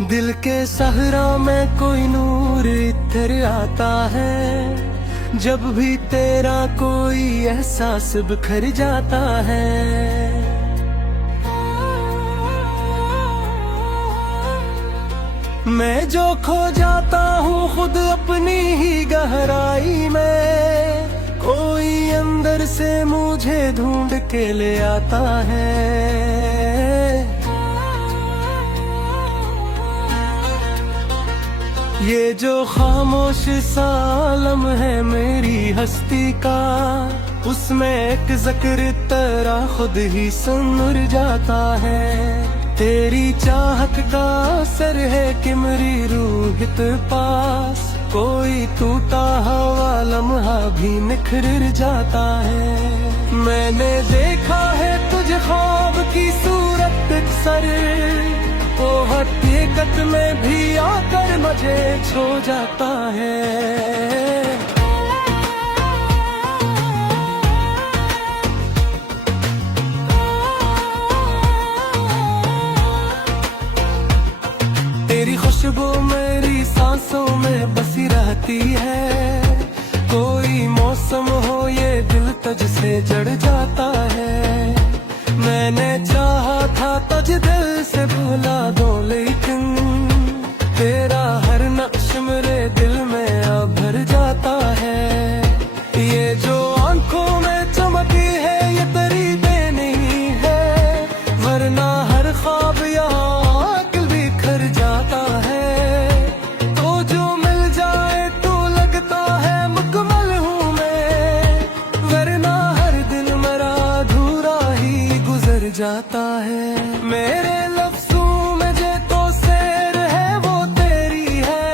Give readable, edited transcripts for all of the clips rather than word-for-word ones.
दिल के सहरा में कोई नूर इधर आता है, जब भी तेरा कोई एहसास बिखर जाता है। मैं जो खो जाता हूँ खुद अपनी ही गहराई में, कोई अंदर से मुझे ढूंढ के ले आता है। ये जो खामोश सा आलम है मेरी हस्ती का, उसमें एक ज़िक्र तेरा खुद ही सुन जाता है। तेरी चाहत का असर है कि मेरी रूह के पास, कोई टूटा हुआ लम्हा भी निखर जाता है। मैंने देखा है तुझे ख्वाब की सूरत अक्सर, वो हकीकत में भी आकर मुझे छो जाता है। तेरी खुशबू मेरी सांसों में बसी रहती है, कोई मौसम हो ये दिल तुझसे जड़ जाता है। मैंने चाहा था तुझे दिल से भुला दूं, लेकिन तेरा हर नक्श मेरे दिल में आ भर जाता है। ये जो आंखों में चमकी है ये तेरी देनी है, वरना हर ख्वाब यहाँ अक्ल बिखर जाता है। तो जो मिल जाए तो लगता है मुकम्मल हूँ मैं, वरना हर दिल मेरा अधूरा ही गुजर जाता है। मेरे लफ्ज़ों में जे तो शेर है वो तेरी है,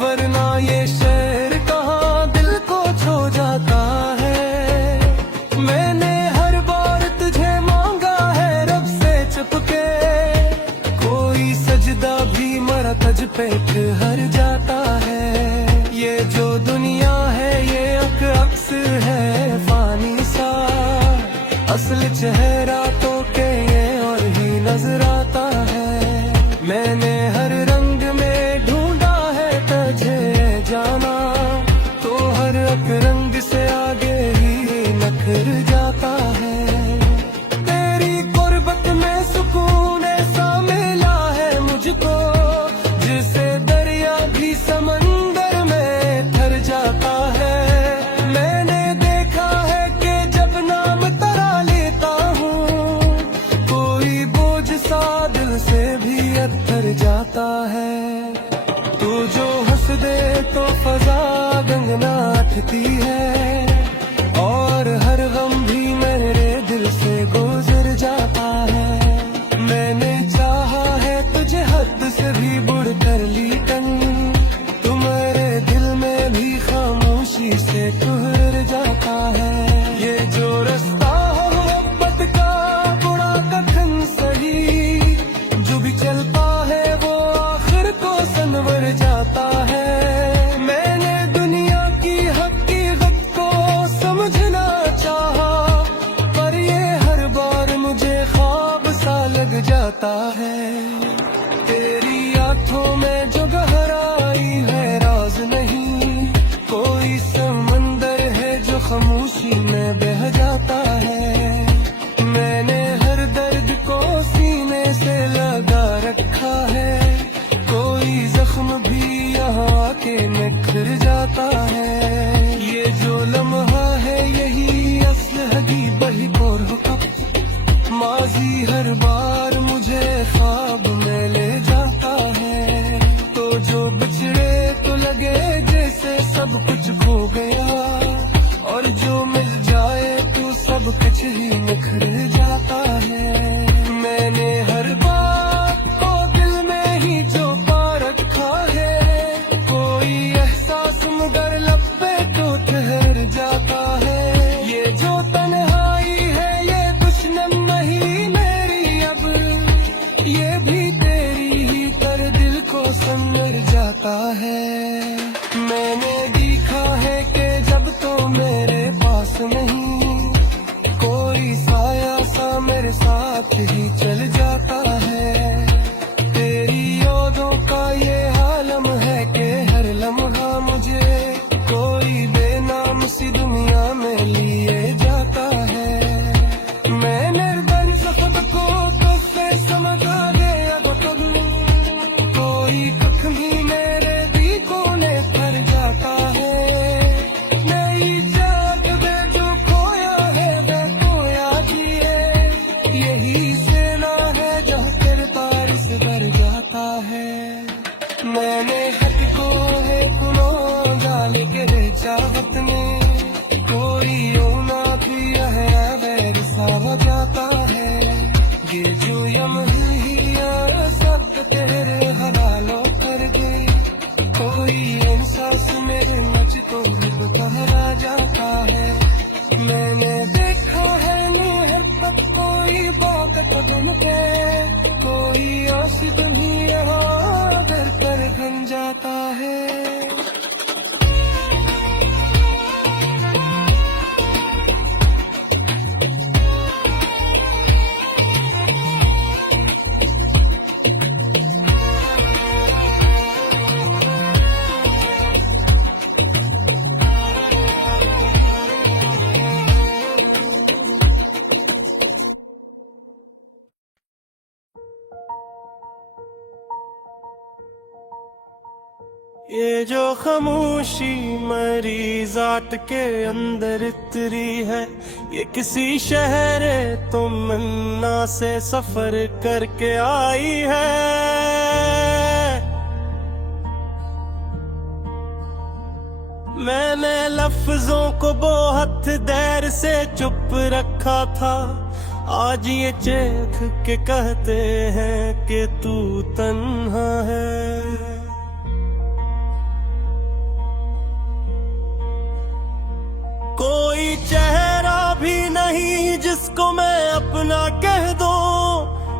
वरना ये शेर कहाँ दिल को छो जाता है। मैंने हर बार तुझे मांगा है रब से छुपके, कोई सजदा भी मरा तुझ पे ठहर जाता है। ये जो दुनिया है ये अक्स है फानी सा, असल चेहरा तो के ये और ही नजर आता है। मैंने हर रंग में ढूंढा है तुझे जाना, तो हर एक रंग से आगे ही नखर जाता है। तेरी कुर्बत में सुकून ऐसा मिला है मुझको, जिसे दरिया भी समंदर में ठहर जाता है। मैंने देखा है कि जब नाम तेरा लेता हूँ, कोई बोझ सा दिल से भी अत्तर जाता है। तू जो हंस दे तो फजा गंगनाथती है, और हर गम भी मेरे दिल से गुजर जाता है। मैंने चाहा है तुझे हद से भी बढ़ कर, लेकिन तुम्हारे दिल में भी खामोशी से ठहर जाता है। ये जो रास्ता हो मोहब्बत का बुरा कठिन सही, जो भी चलता है वो आखिर को संवर जाता है। मैंने दुनिया की हकीकत को समझना चाहा, पर ये हर बार मुझे ख्वाब सा लग जाता है। तेरी आंखों में जो गहराई है राज नहीं, कोई समंदर है जो खामोशी में बह जाता है। मैंने हर दर्द को सीने से लगा रखा है, कोई जख्म भी यहाँ आके निखर जाता है। ये जो लम्हा है यही असल हकीकत ही और हुक्म, माजी हर बार मुझे ख्वाब में ले जाता है। तो जो बिछड़े तो लगे जैसे सब कुछ खो गया, और जो मिल जाए तो सब कुछ ही निखर जाता है। मैंने हर बात को दिल में ही छुपा रखा है, कोई एहसास मगर लब पे तो ठहर जाता है। ये जो तन्हाई है ये दुश्मन नहीं मेरी अब, ये भी तेरी ही कर दिल को संवर जाता है। मैंने देखा है कि जब तो मेरे पास नहीं, कोई साया सा मेरे साथ ही चल जाता है। तेरी यादों है। मैंने हक को है कुनो डाल के रे चाहत में, कोई ना भी है वैर सा हो जाता है। ये जो यम हिया सब तेरे हवालों कर दे, कोई एहसास मेरे मुझको बहरा जाता है। मैंने देखा है मोहब्बत कोई बात दिन पे, कोई आशिक भी यहाँ घर कर बन जाता है। ये जो खामोशी मरीज आट के अंदर इतरी है, ये किसी शहर तमन्ना से सफर करके आई है। मैंने लफ्जों को बहुत देर से चुप रखा था, आज ये चेख के कहते हैं कि तू तन्हा है। कोई चेहरा भी नहीं जिसको मैं अपना कह दूं,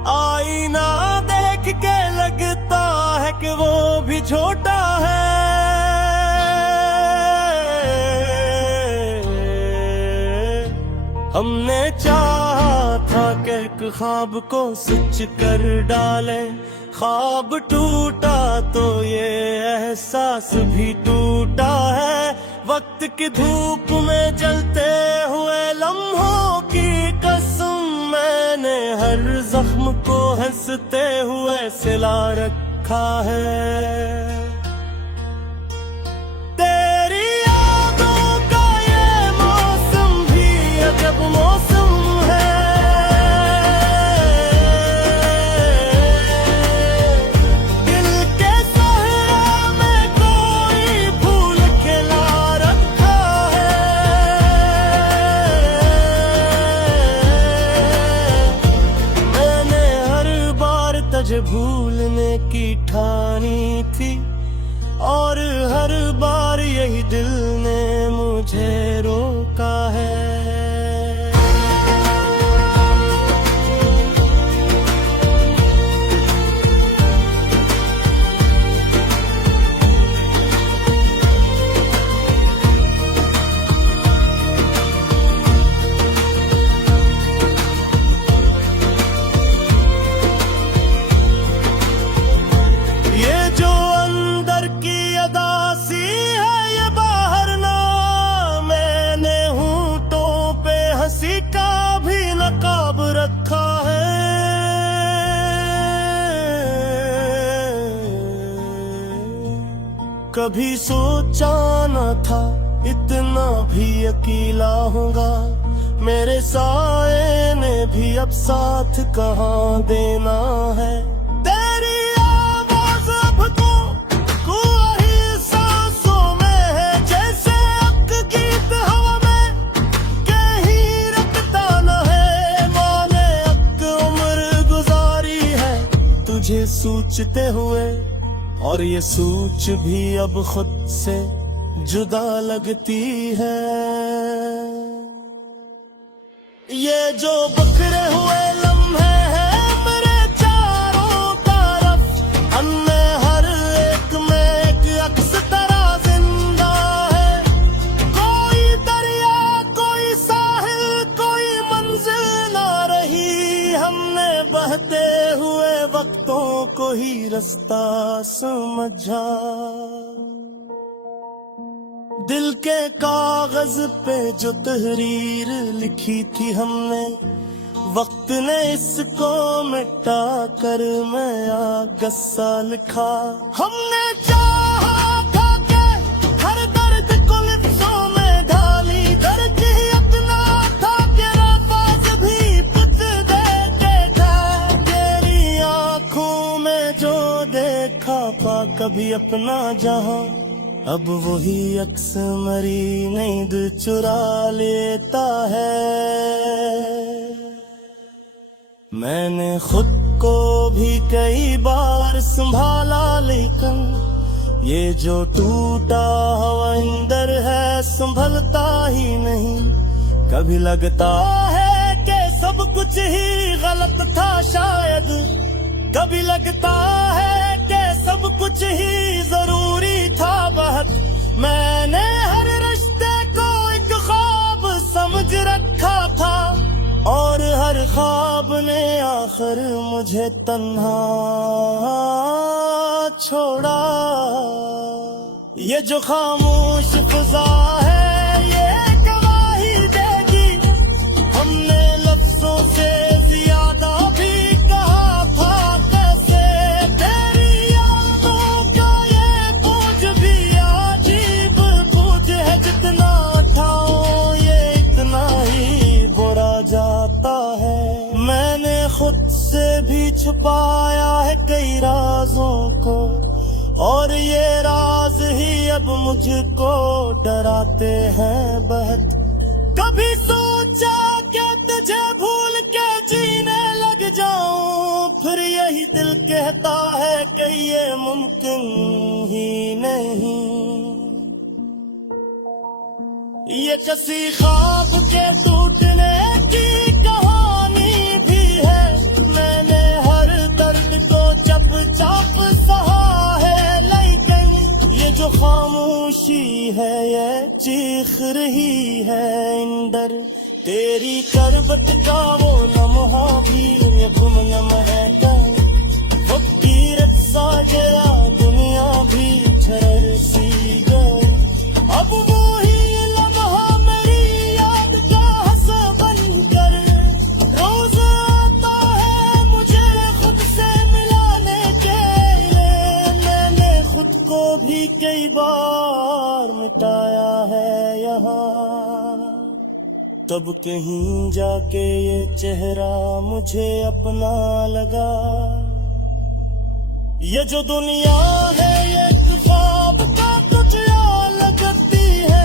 आईना देख के लगता है कि वो भी छोटा है। हमने चाहा था कि एक ख्वाब को सच कर डाले, ख्वाब टूटा तो ये एहसास भी टूटा है। वक्त की धूप में जलते हुए लम्हों की कसम, मैंने हर जख्म को हंसते हुए सिला रखा है। तेरी यादों का ये मौसम भी अजब मौसम है। दिल के सहरा में कोई फूल खिला रखा है। मैंने हर बार तुझे भूलने की ठानी थी, और हर बार यही दिल ने मुझे रोका है। ये जो अंदर की अदासी है ये बाहर ना, मैंने होंठों पे हंसी का भी नकाब रखा है। कभी सोचा न था इतना भी अकेला होगा, मेरे साए ने भी अब साथ कहाँ देना है। तेरी आवाज अब तो कोई सांसों में है, जैसे अक गीत हवा में कहीं रखता न है। माने अक उम्र गुजारी है तुझे सूझते हुए, और ये सूझ भी अब खुद से जुदा लगती है। ये जो बखरे हुए लम्हे हैं मेरे चारों तरफ, हमने हर एक में एक अक्स तरह जिंदा है। कोई दरिया कोई साहिल कोई मंजिल ना रही, हमने बहते हुए वक्तों को ही रास्ता समझा। दिल के कागज पे जो तहरीर लिखी थी हमने, वक्त ने इसको मिटा कर मैं गस्सा लिखा। हमने चाहा था कि हर दर्द को लिफ्ज़ों में ढाली, दर्द ही अपना था कि आवाज़ भी कुछ देते था। तेरी आंखों में जो दे देखा पा कभी अपना जहां, अब वही अक्स मरी नींद चुरा लेता है। मैंने खुद को भी कई बार संभाला, लेकिन ये जो टूटा हुआ अंदर है संभलता ही नहीं। कभी लगता है कि सब कुछ ही गलत था शायद, कभी लगता है कि सब कुछ ही जरूरी था बहुत। मैंने हर रिश्ते को एक ख्वाब समझ रखा था, और हर ख्वाब ने आखिर मुझे तन्हा छोड़ा। ये जो खामोश फिजा है ये गवाही देगी, हमने लफ्जों से ज्यादा भी कहा था कैसे। तेरी यादों का ये बोझ भी अजीब बोझ है, जितना उठाओ ये इतना ही बुरा जाता है। मैंने खुद से भी छुपाया है कई राजों को, और ये राज ही अब मुझको डराते हैं बहुत। कभी सोचा कि तुझे भूल के जीने लग जाऊं, फिर यही दिल कहता है कि ये मुमकिन ही नहीं। ये किसी ख्वाब के टूटने की कहानी भी है, मैंने हर दर्द को चुपचाप सहा है। लेकिन ये जो खामोशी है ये चीख रही है अंदर, तेरी करबत का वो लम्हा भी ये गुमनाम है। फकीरत सा गया दुनिया भी ठहर सी गई, अब वो ही लम्हा मेरी याद का हंस बनकर रोज आता है मुझे खुद से मिलाने के लिए। मैंने खुद को भी कई बार मिटाया है यहाँ, तब कहीं जाके ये चेहरा मुझे अपना लगा। ये जो दुनिया है ये एक ख्वाब का कुछ और लगती है,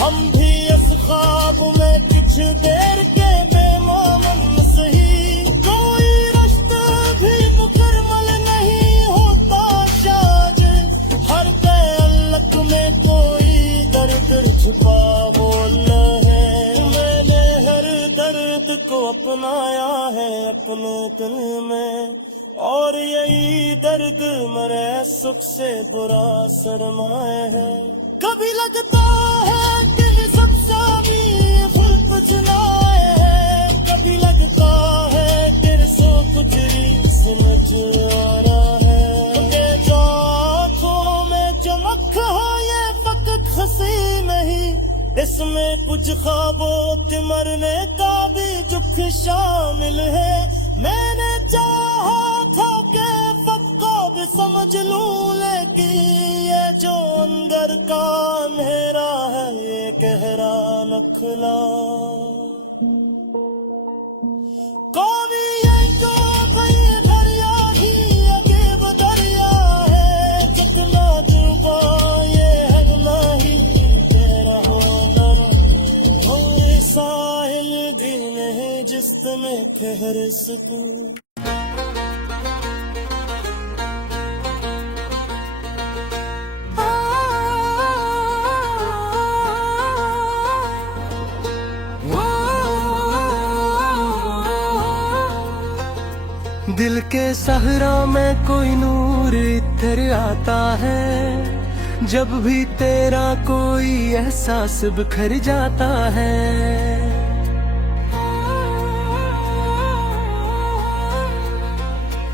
हम भी इस ख्वाब में कुछ देर के बेमौमन सही। कोई रास्ता भी मुकम्मल नहीं होता शायद, हर तअल्लुक में कोई दर्द छुपा बोल है। मैंने हर दर्द को अपनाया है अपने दिल में, और यही दर्द मरे सुख से बुरा सरमाए है। कभी लगता है कि सब सामी फुल कुछ लाए है, कभी लगता है कि सो कुछ रीस समझ आ रहा है। कि जो आँखों में चमक हो ये फकत हंसी नहीं, इसमें कुछ ख्वाबों के मरने का भी दुख शामिल है। मैंने चाहा था कि सबको भी समझ लूं, लेकिन ये जो अंदर का अंधेरा है ये गहरा नखला। कभी ये जो भाई दरिया ही अजीब दरिया है, जितना डूबा ये है नहीं तेरा होना। और साहिल भी नहीं जिसमें ठहर सकूं। दिल के सहरा में कोई नूर इधर आता है, जब भी तेरा कोई एहसास बिखर जाता है।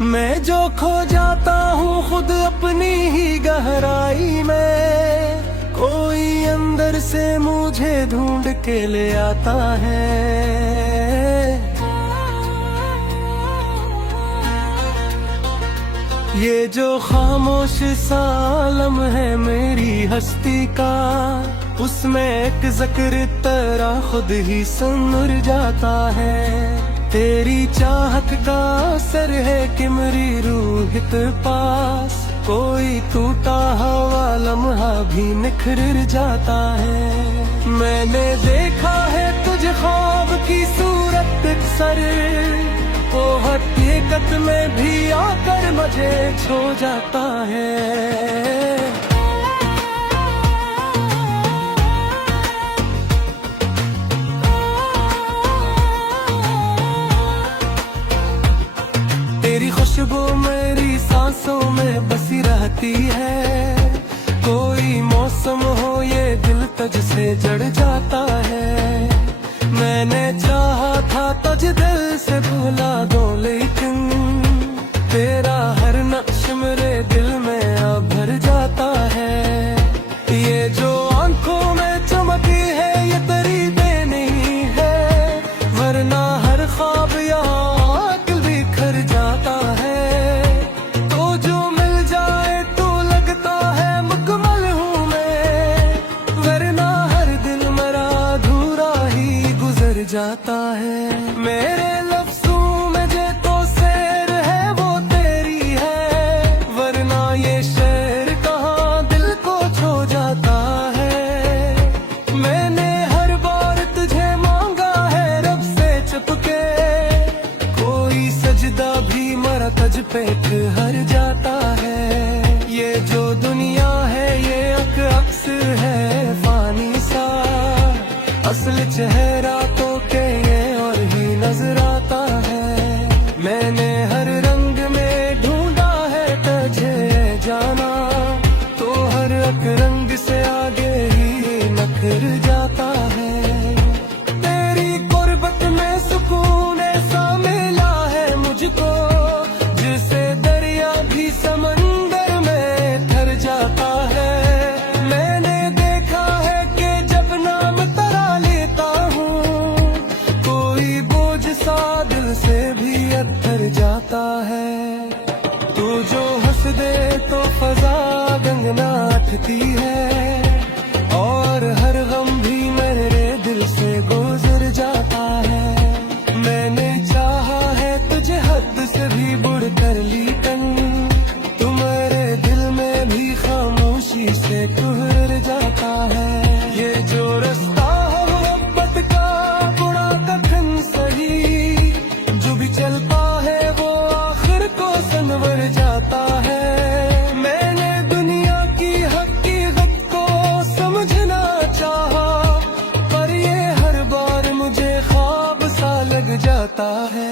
मैं जो खो जाता हूँ खुद अपनी ही गहराई में, कोई अंदर से मुझे ढूंढ के ले आता है। ये जो खामोश सा आलम है मेरी हस्ती का, उसमें एक ज़िक्र तेरा खुद ही सुन जाता है। तेरी चाहत का असर है कि मेरी रूह ते पास, लम्हा भी निखर जाता है। मैंने देखा है तुझे ख्वाब की सूरत सर, वो हकीकत में भी आकर मुझे छो जाता है। तेरी खुशबू मेरी सांसों में बसी रहती है, कोई मौसम हो ये दिल तुझसे जड़ जाता है। मैंने चाहा था तुझे दिल से भुला दूं, लेकिन तेरा हर नक्श मेरे दिल में अब भर जाता है। ये जो आंखों में चमकी है ये तेरी देन ही है, वरना हर ख्वाब यहाँ जाता है। तो जो मिल जाए तो लगता है मुकम्मल हूँ मैं, वरना हर दिल मेरा अधूरा ही गुजर जाता है। मेरे लफ्ज़ों में जे तो सैर है वो तेरी है, वरना ये शेर कहाँ दिल को छो जाता है। मैंने हर बार तुझे मांगा है रब से चुपके, कोई सजदा भी मरा तुझ पे हर जाता है। ये जो दुनिया है ये अक्स है फानी सा, असल चेहरा तो के ये और ही नजर आता है। मैंने हर रंग में ढूंढा है तुझे जाना, तो हर एक रंग से आगे ही नखर जाता है। तेरी गुर्बत में सुकून ऐसा मिला है मुझको, जिसे दरिया भी समंदर में ठर जाता है। मैंने देखा है कि जब नाम तरा लेता हूँ, कोई बोझ सा दिल से भी अत्तर जाता है। तू जो हंस दे तो फजा गंगनाथती है, और हर गम भी मेरे दिल से गुजर जाता है। मैंने चाहा है तुझे हद से भी बुढ़ कर लेकिन तुम्हारे दिल में भी खामोशी से कुहर जाता है। ये जो रास्ता है मोहब्बत का बुरा कथन सही, जो भी चलता है वो आखिर को संवर जाता है। मैंने दुनिया की हकीकत को समझना चाहा, पर ये हर बार मुझे ख्वाब सा लग जाता है।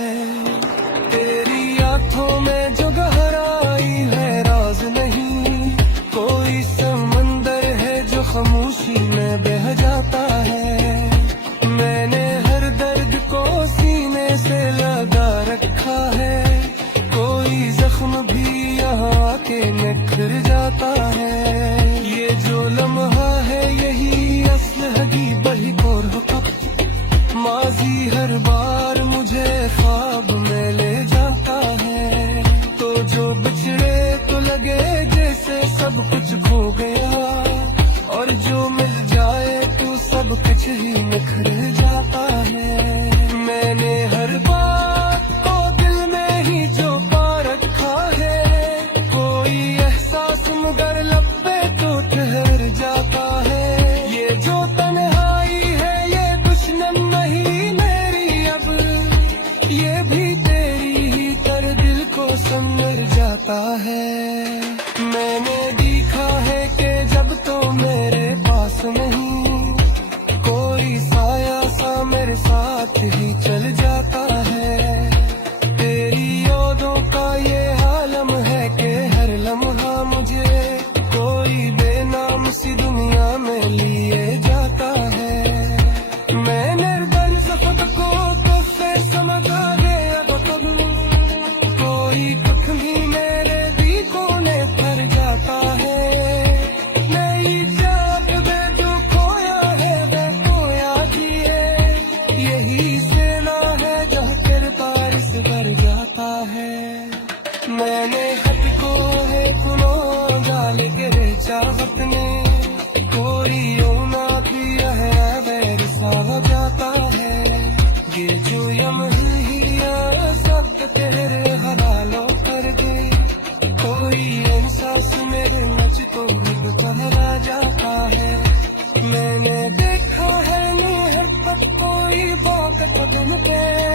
तेरी आंखों में जो गहराई है राज नहीं, कोई समंदर है जो खामोशी में बह जाता है। मैंने हर दर्द को सीने से लगा रखा है, कोई जख्म भी यहाँ आके निखर जाता है। ये जो लम्हा है यही असल हकीकत और हुक्म, माजी हर बार मुझे ख्वाब में ले जाता है। तो जो बिछड़े तो लगे जैसे सब कुछ खो गया, और जो मिल जाए तो सब कुछ ही निखर जाता है। मैंने हर बात को दिल में ही जो पा रखा है, कोई एहसास मगर लब पे तो ठहर जाता है। ये जो तन्हाई है ये दुश्मन नहीं मेरी अब, ये भी तेरी ही तर दिल को संवर जाता है। मैंने देखा है कि जब तो मेरे पास नहीं, कोई साया के खुद के